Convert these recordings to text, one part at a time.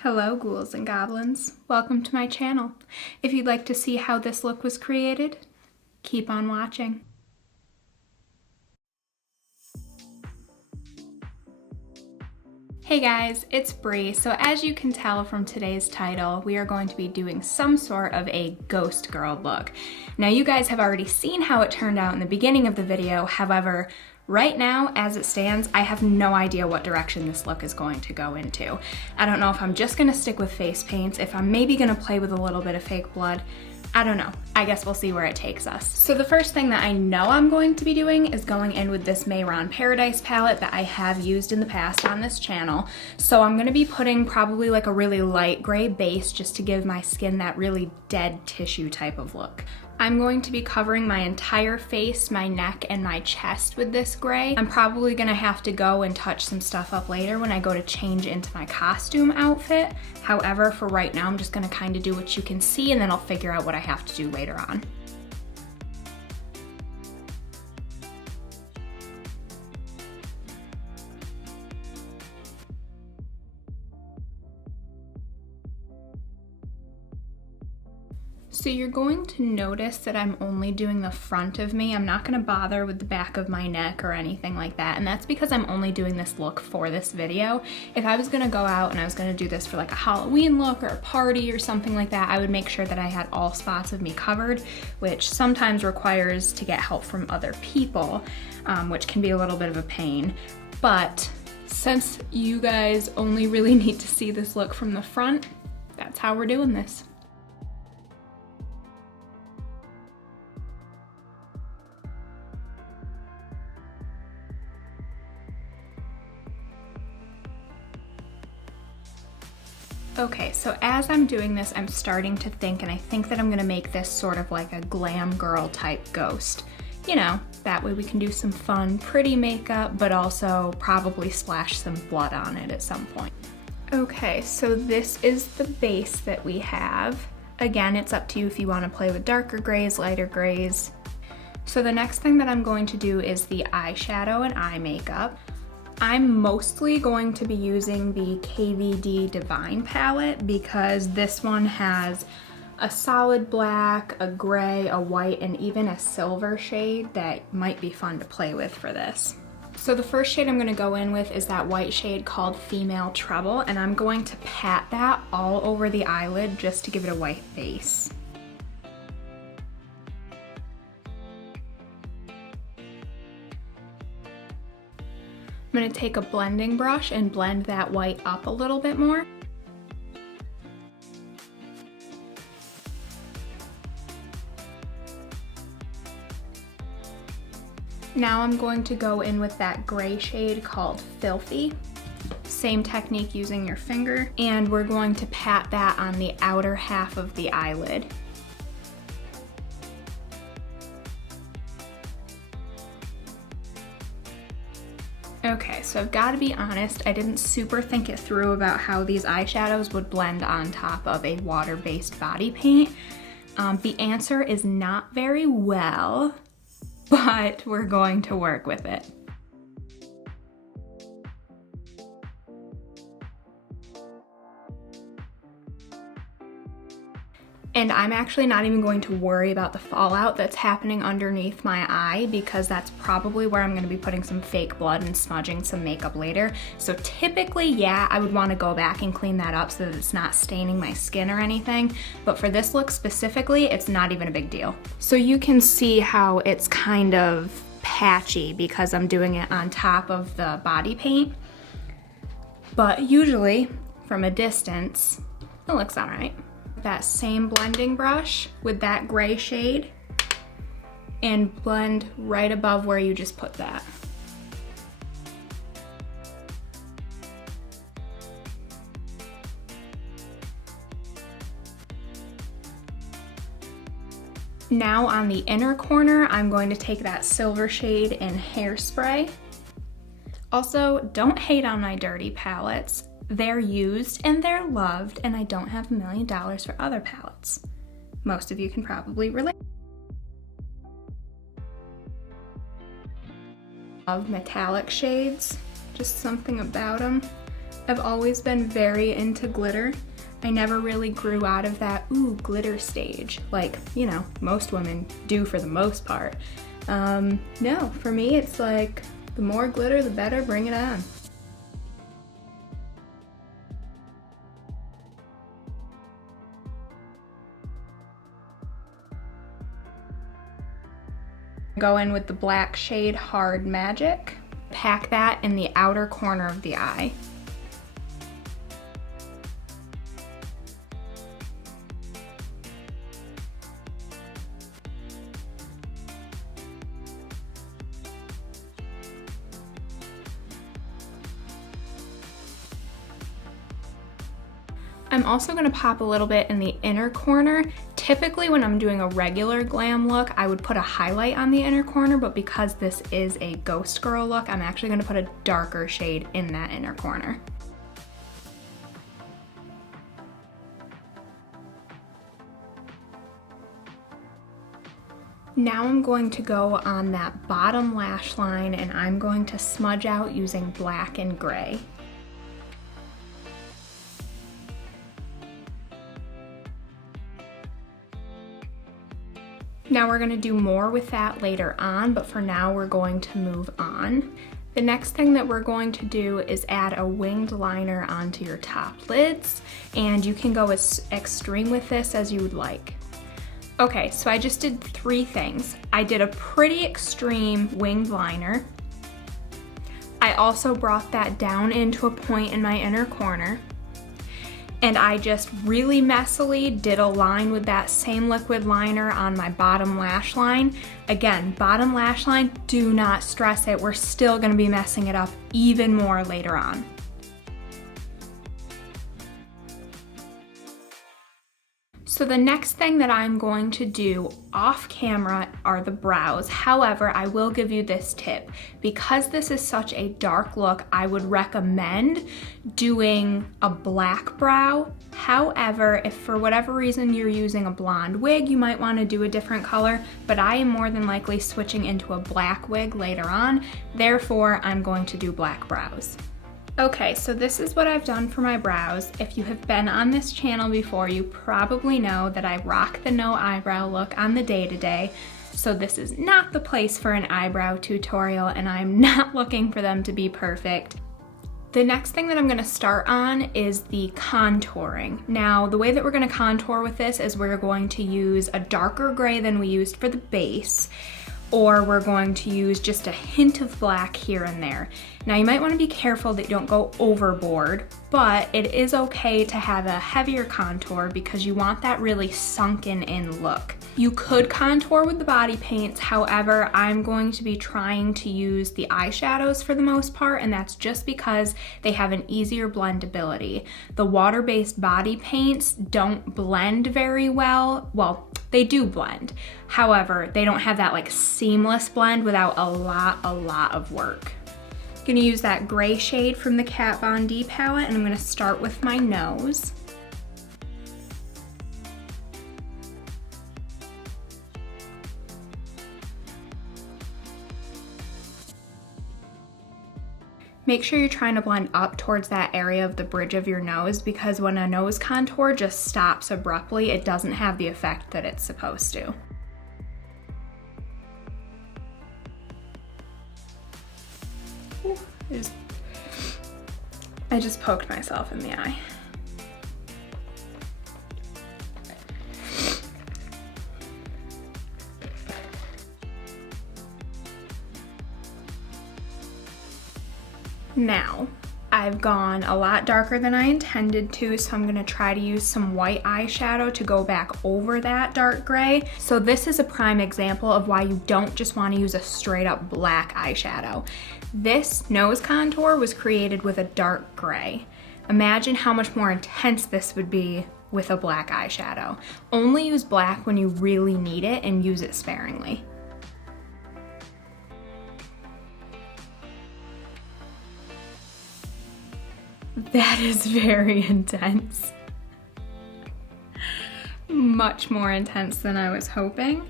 Hello ghouls and goblins, welcome to my channel. If you'd like to see how this look was created, keep on watching. Hey guys, it's Bri. So as you can tell from today's title, we are going to be doing some sort of a ghost girl look. Now you guys have already seen how it turned out in the beginning of the video, however, right now, as it stands, I have no idea what direction this look is going to go into. I don't know if I'm just gonna stick with face paints, if I'm maybe gonna play with a little bit of fake blood. I don't know. I guess we'll see where it takes us. So the first thing that I know I'm going to be doing is going in with this Mayron Paradise palette that I have used in the past on this channel. So I'm gonna be putting probably like a really light gray base just to give my skin that really dead tissue type of look. I'm going to be covering my entire face, my neck, and my chest with this gray. I'm probably gonna have to go and touch some stuff up later when I go to change into my costume outfit. However, for right now, I'm just gonna kind of do what you can see and then I'll figure out what I have to do later on. So you're going to notice that I'm only doing the front of me. I'm not gonna bother with the back of my neck or anything like that. And that's because I'm only doing this look for this video. If I was gonna go out and I was gonna do this for like a Halloween look or a party or something like that, I would make sure that I had all spots of me covered, which sometimes requires to get help from other people, which can be a little bit of a pain. But since you guys only really need to see this look from the front, that's how we're doing this. Okay, so as I'm doing this, I'm starting to think, and I think that I'm gonna make this sort of like a glam girl type ghost. You know, that way we can do some fun, pretty makeup, but also probably splash some blood on it at some point. Okay, so this is the base that we have. Again, it's up to you if you wanna play with darker grays, lighter grays. So the next thing that I'm going to do is the eyeshadow and eye makeup. I'm mostly going to be using the KVD Divine palette because this one has a solid black, a gray, a white, and even a silver shade that might be fun to play with for this. So the first shade I'm gonna go in with is that white shade called Female Trouble, and I'm going to pat that all over the eyelid just to give it a white base. I'm gonna take a blending brush and blend that white up a little bit more. Now I'm going to go in with that gray shade called Filthy. Same technique using your finger, and we're going to pat that on the outer half of the eyelid. Okay, so I've got to be honest, I didn't super think it through about how these eyeshadows would blend on top of a water-based body paint. The answer is not very well, but we're going to work with it. And I'm actually not even going to worry about the fallout that's happening underneath my eye because that's probably where I'm gonna be putting some fake blood and smudging some makeup later. So typically, yeah, I would wanna go back and clean that up so that it's not staining my skin or anything. But for this look specifically, it's not even a big deal. So you can see how it's kind of patchy because I'm doing it on top of the body paint. But usually, from a distance, it looks all right. That same blending brush with that gray shade and blend right above where you just put that. Now on the inner corner, I'm going to take that silver shade in Hairspray. Also, don't hate on my dirty palettes. They're used and they're loved, and I don't have $1 million for other palettes. Most of you can probably relate. Of metallic shades, just something about them. I've always been very into glitter. I never really grew out of that, ooh, glitter stage, like, you know, most women do for the most part. No, for me it's like, the more glitter, the better, bring it on. Go in with the black shade Hard Magic. Pack that in the outer corner of the eye. I'm also gonna pop a little bit in the inner corner. Typically when I'm doing a regular glam look, I would put a highlight on the inner corner, but because this is a ghost girl look, I'm actually gonna put a darker shade in that inner corner. Now I'm going to go on that bottom lash line and I'm going to smudge out using black and gray. Now we're gonna do more with that later on, but for now we're going to move on. The next thing that we're going to do is add a winged liner onto your top lids, and you can go as extreme with this as you would like. Okay, so I just did 3 things. I did a pretty extreme winged liner. I also brought that down into a point in my inner corner. And I just really messily did a line with that same liquid liner on my bottom lash line. Again, bottom lash line, do not stress it. We're still gonna be messing it up even more later on. So the next thing that I'm going to do off camera are the brows. However, I will give you this tip. Because this is such a dark look, I would recommend doing a black brow. However, if for whatever reason you're using a blonde wig, you might want to do a different color, but I am more than likely switching into a black wig later on. Therefore, I'm going to do black brows. Okay, so this is what I've done for my brows. If you have been on this channel before, you probably know that I rock the no eyebrow look on the day-to-day. So this is not the place for an eyebrow tutorial, and I'm not looking for them to be perfect. The next thing that I'm gonna start on is the contouring. Now, the way that we're gonna contour with this is we're going to use a darker gray than we used for the base, or we're going to use just a hint of black here and there. Now you might want to be careful that you don't go overboard, but it is okay to have a heavier contour because you want that really sunken in look. You could contour with the body paints, however, I'm going to be trying to use the eyeshadows for the most part, and that's just because they have an easier blendability. The water-based body paints don't blend very well. Well, they do blend. However, they don't have that like seamless blend without a lot of work. I'm gonna use that gray shade from the Kat Von D palette, and I'm gonna start with my nose. Make sure you're trying to blend up towards that area of the bridge of your nose, because when a nose contour just stops abruptly, it doesn't have the effect that it's supposed to. Ooh, I just poked myself in the eye. Now, I've gone a lot darker than I intended to, so I'm gonna try to use some white eyeshadow to go back over that dark gray. So this is a prime example of why you don't just wanna use a straight up black eyeshadow. This nose contour was created with a dark gray. Imagine how much more intense this would be with a black eyeshadow. Only use black when you really need it and use it sparingly. That is very intense. Much more intense than I was hoping.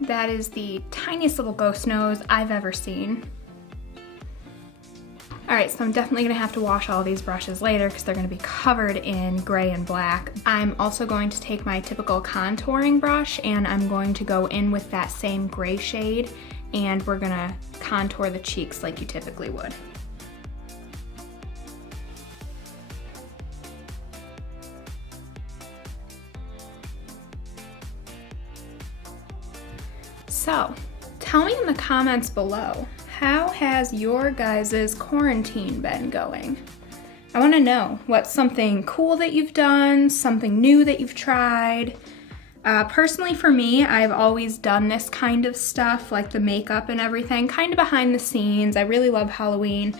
That is the tiniest little ghost nose I've ever seen. All All right, so I'm definitely gonna have to wash all these brushes later because they're gonna be covered in gray and black. I'm also going to take my typical contouring brush and I'm going to go in with that same gray shade and we're gonna contour the cheeks like you typically would. So, tell me in the comments below, how has your guys' quarantine been going? I wanna know what's something cool that you've done, something new that you've tried. Personally for me, I've always done this kind of stuff, like the makeup and everything, kind of behind the scenes. I really love Halloween,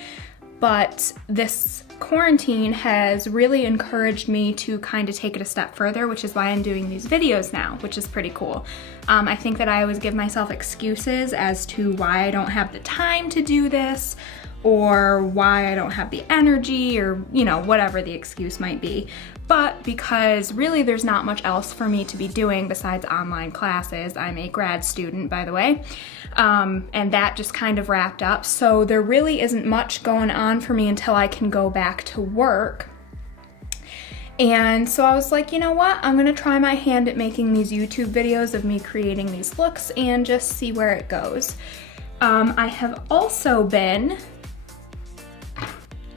but this quarantine has really encouraged me to kind of take it a step further, which is why I'm doing these videos now, which is pretty cool. I think that I always give myself excuses as to why I don't have the time to do this or why I don't have the energy or, you know, whatever the excuse might be. But because really there's not much else for me to be doing besides online classes. I'm a grad student, by the way, and that just kind of wrapped up. So there really isn't much going on for me until I can go back to work. And so I was like, you know what? I'm gonna try my hand at making these YouTube videos of me creating these looks and just see where it goes. I have also been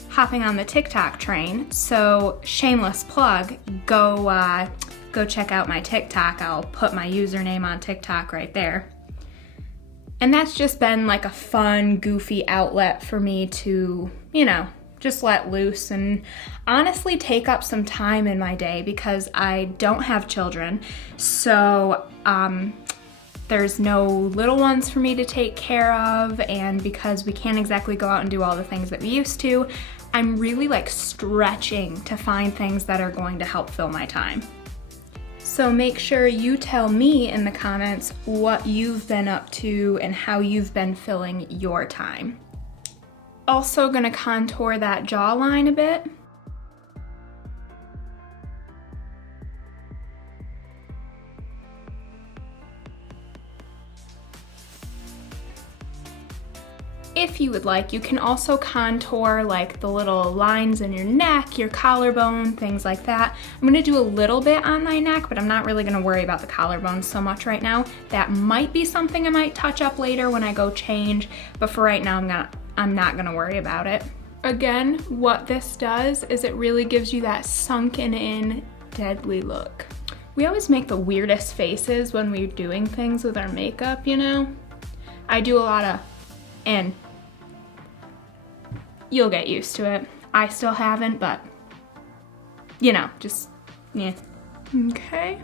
hopping on the TikTok train, so shameless plug, go check out my TikTok. I'll put my username on TikTok right there. And that's just been like a fun, goofy outlet for me to, you know, just let loose and honestly take up some time in my day because I don't have children. So there's no little ones for me to take care of, and because we can't exactly go out and do all the things that we used to, I'm really like stretching to find things that are going to help fill my time. So make sure you tell me in the comments what you've been up to and how you've been filling your time. Also gonna contour that jawline a bit. If you would like, you can also contour like the little lines in your neck, your collarbone, things like that. I'm gonna do a little bit on my neck, but I'm not really gonna worry about the collarbone so much right now. That might be something I might touch up later when I go change, but for right now, I'm not gonna worry about it. Again, what this does is it really gives you that sunken in, deadly look. We always make the weirdest faces when we're doing things with our makeup, you know? I do a lot of, and you'll get used to it. I still haven't, but you know, just, yeah. Okay.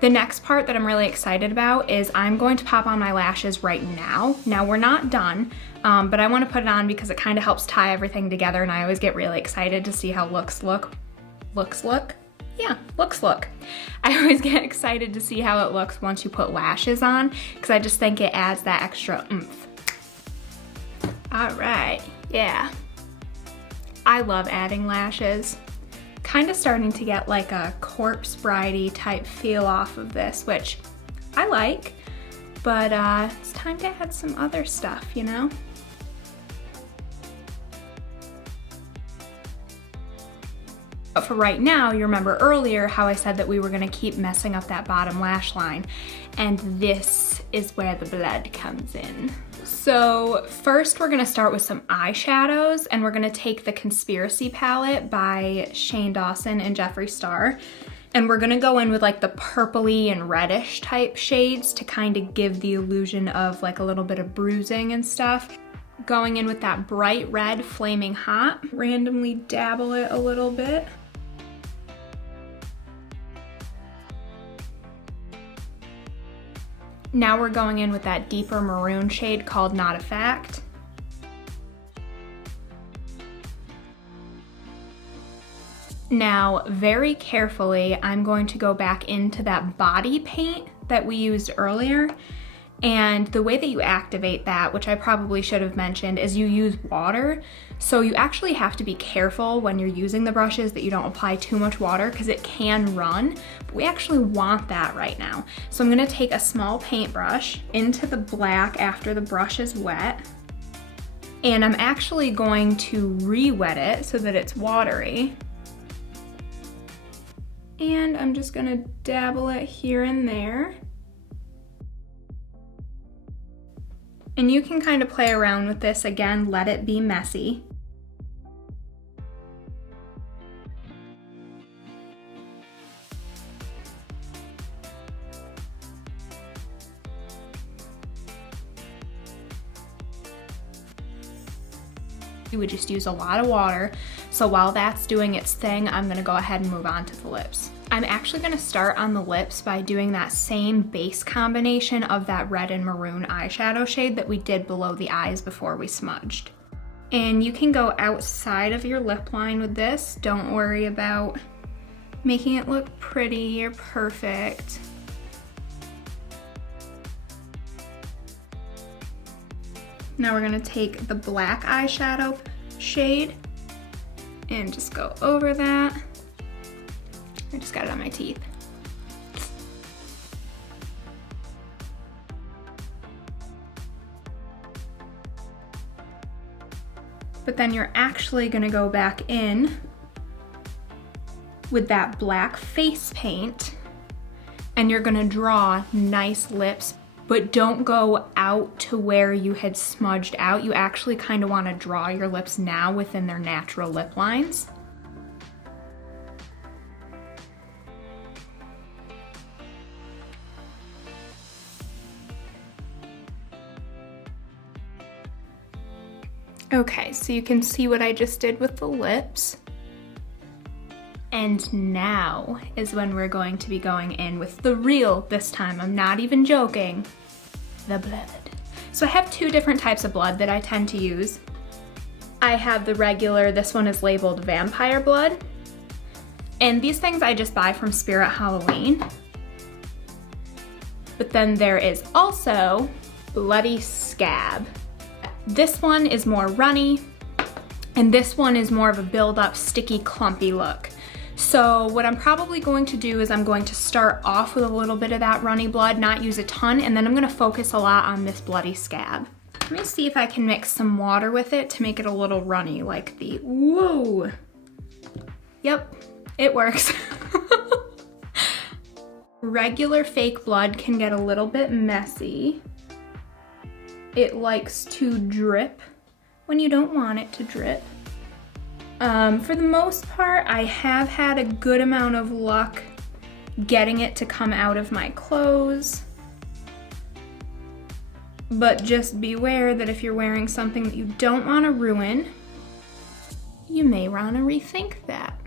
The next part that I'm really excited about is I'm going to pop on my lashes right now. Now we're not done, but I want to put it on because it kind of helps tie everything together, and I always get really excited to see how looks look. Yeah, looks look. I always get excited to see how it looks once you put lashes on because I just think it adds that extra oomph. All right, yeah. I love adding lashes. Kind of starting to get like a corpse bride-y type feel off of this, which I like, but it's time to add some other stuff, you know? But for right now, you remember earlier how I said that we were gonna keep messing up that bottom lash line, and this is where the blood comes in. So first we're gonna start with some eyeshadows, and we're gonna take the Conspiracy palette by Shane Dawson and Jeffree Star, and we're gonna go in with like the purpley and reddish type shades to kind of give the illusion of like a little bit of bruising and stuff. Going in with that bright red Flaming Hot, randomly dabble it a little bit. Now we're going in with that deeper maroon shade called Not a Fact. Now, very carefully, I'm going to go back into that body paint that we used earlier. And the way that you activate that, which I probably should have mentioned, is you use water. So you actually have to be careful when you're using the brushes that you don't apply too much water because it can run. But we actually want that right now. So I'm gonna take a small paintbrush into the black after the brush is wet. And I'm actually going to re-wet it so that it's watery. And I'm just gonna dabble it here and there. And you can kind of play around with this again, let it be messy. You would just use a lot of water. So while that's doing its thing, I'm gonna go ahead and move on to the lips. I'm actually gonna start on the lips by doing that same base combination of that red and maroon eyeshadow shade that we did below the eyes before we smudged. And you can go outside of your lip line with this. Don't worry about making it look pretty or perfect. Now we're gonna take the black eyeshadow shade and just go over that. I just got it on my teeth. But then you're actually gonna go back in with that black face paint and you're gonna draw nice lips. But don't go out to where you had smudged out. You actually kind of want to draw your lips now within their natural lip lines. Okay, so you can see what I just did with the lips. And now is when we're going to be going in with the real, this time, I'm not even joking, the blood. So I have two different types of blood that I tend to use. I have the regular, this one is labeled vampire blood. And these things I just buy from Spirit Halloween. But then there is also Bloody Scab. This one is more runny, and this one is more of a build-up, sticky, clumpy look. So what I'm probably going to do is I'm going to start off with a little bit of that runny blood, not use a ton, and then I'm gonna focus a lot on this Bloody Scab. Let me see if I can mix some water with it to make it a little runny, like the, whoa. Yep, it works. Regular fake blood can get a little bit messy. It likes to drip when you don't want it to drip. For the most part, I have had a good amount of luck getting it to come out of my clothes. But just beware that if you're wearing something that you don't want to ruin, you may want to rethink that.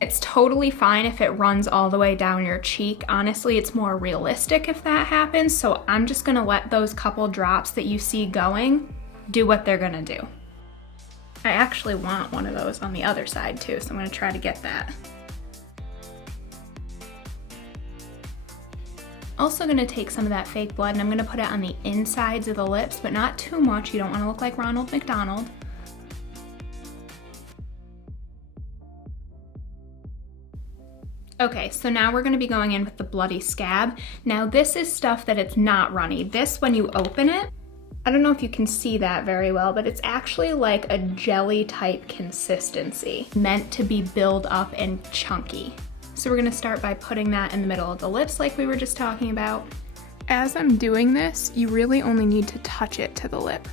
It's totally fine if it runs all the way down your cheek. Honestly, it's more realistic if that happens, so I'm just gonna let those couple drops that you see going do what they're gonna do. I actually want one of those on the other side too, so I'm gonna try to get that. Also gonna take some of that fake blood and I'm gonna put it on the insides of the lips, but not too much. You don't wanna look like Ronald McDonald. Okay, so now we're gonna be going in with the Bloody Scab. Now this is stuff that it's not runny. This, when you open it, I don't know if you can see that very well, but it's actually like a jelly type consistency, meant to be build up and chunky. So we're gonna start by putting that in the middle of the lips like we were just talking about. As I'm doing this, you really only need to touch it to the lip.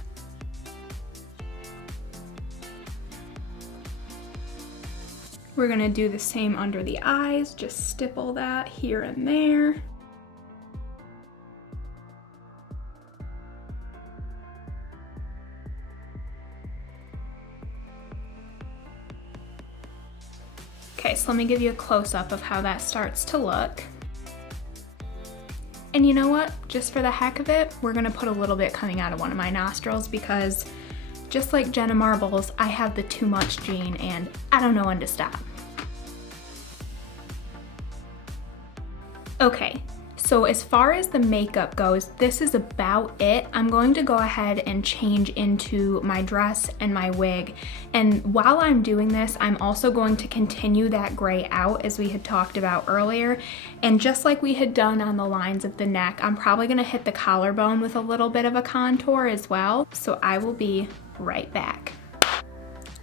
We're gonna do the same under the eyes, just stipple that here and there. Okay, so let me give you a close-up of how that starts to look. And you know what? Just for the heck of it, we're gonna put a little bit coming out of one of my nostrils because just like Jenna Marbles, I have the too much gene and I don't know when to stop. Okay, So as far as the makeup goes, this is about it. I'm going to go ahead and change into my dress and my wig. And while I'm doing this, I'm also going to continue that gray out as we had talked about earlier. And just like we had done on the lines of the neck, I'm probably gonna hit the collarbone with a little bit of a contour as well. So I will be right back.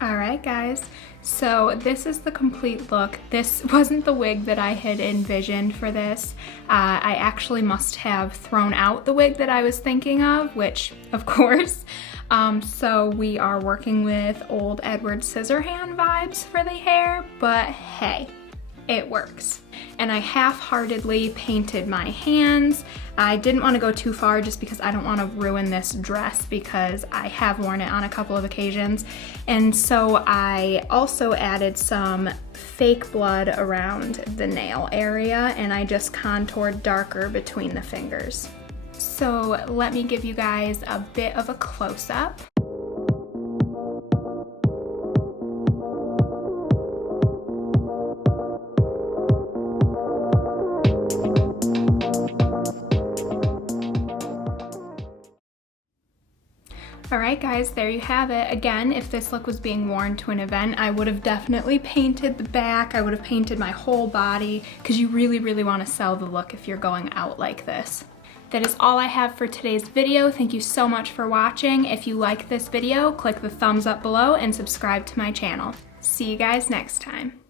All right, guys, so this is the complete look. This wasn't the wig that I had envisioned for this. I actually must have thrown out the wig that I was thinking of, which of course. So we are working with old Edward Scissorhand vibes for the hair, but hey, it works. And I half-heartedly painted my hands. I didn't want to go too far just because I don't want to ruin this dress because I have worn it on a couple of occasions. And so I also added some fake blood around the nail area, and I just contoured darker between the fingers. So let me give you guys a bit of a close-up. All right, guys, there you have it. Again, if this look was being worn to an event, I would have definitely painted the back. I would have painted my whole body because you really, really want to sell the look if you're going out like this. That is all I have for today's video. Thank you so much for watching. If you like this video, click the thumbs up below and subscribe to my channel. See you guys next time.